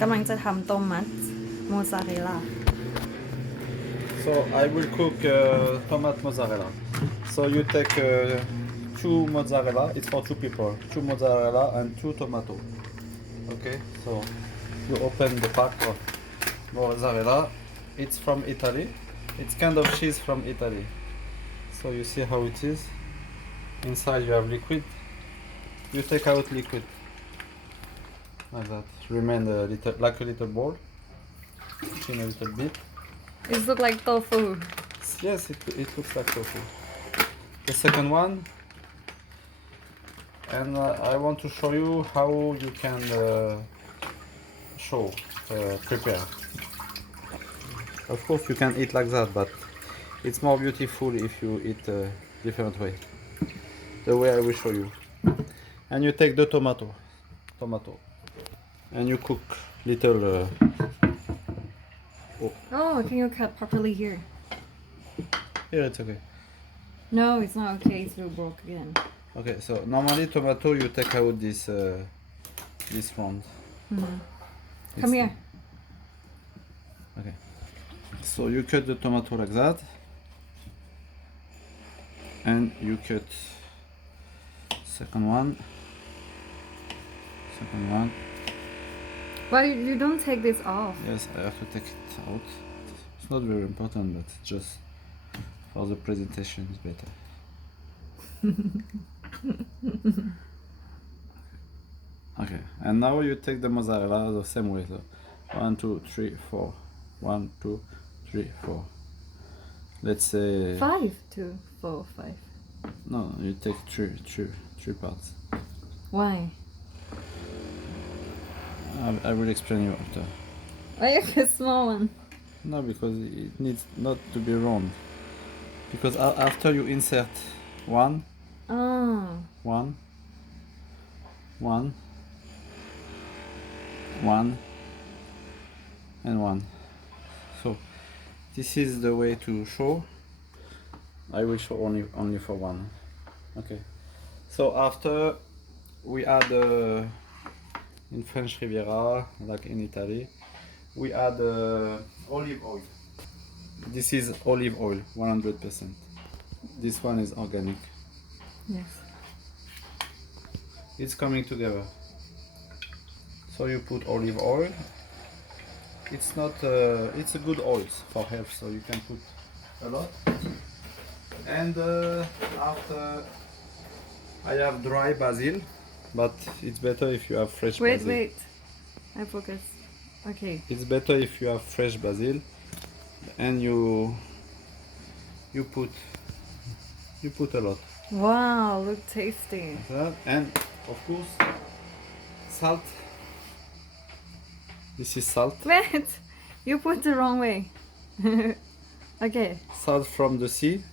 กำลังจะทำต้มมัดโมซาเรลล่า So I will cook tomato mozzarella. So you take 2 mozzarella. It's for 2 people. 2 mozzarella and 2 tomato. Okay. So you open the pack of mozzarella. It's from Italy. It's kind of cheese from Italy. So you see how it is. Inside you have liquid. You take out liquid like that. Remain a little, like a little ball. In a little bit. It looks like tofu. Yes, it looks like tofu. The second one, and I want to show you how you can prepare. Of course, you can eat like that, but it's more beautiful if you eat different way. The way I will show you. And you take the tomato, and you cook little. Oh, can you cut properly here? Here it's okay. No, it's not okay. It will broke again. Okay, so normally tomato you take out this round. Come here. Okay. So you cut the tomato like that, and you cut second one. Why you don't take this off? Yes, I have to take it out. It's not very important, but just for the presentation is better. Okay, and now you take the mozzarella the same way. So 1, 2, 3, 4. 1, 2, 3, 4. Let's say 5, 2, 4, 5. no. You take three parts. Why? I will explain you after. Why you get small one? No, because it needs not to be round. Because after you insert one, Oh. one, and one. So this is the way to show. I will show only for one. Okay. So after we add in French Riviera, like in Italy, we add olive oil. This is olive oil, 100%. This one is organic. Yes. It's coming together. So you put olive oil. It's not. It's a good oil for health, so you can put a lot. And after, I have dry basil, but it's better if you have fresh basil. Wait. I focus. Okay. It's better if you have fresh basil, and you put a lot. Wow, look tasty. Like that. And of course, salt. This is salt. Wait, you put the wrong way. Okay. Salt from the sea.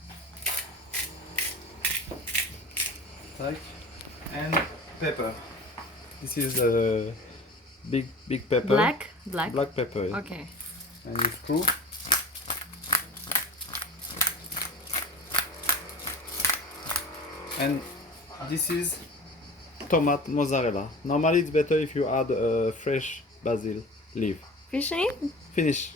Like, and pepper. This is a big pepper. Black. Black pepper. Yeah. Okay. And you screw. And this is tomato mozzarella. Normally it's better if you add fresh basil leaf. Fishing? Finish.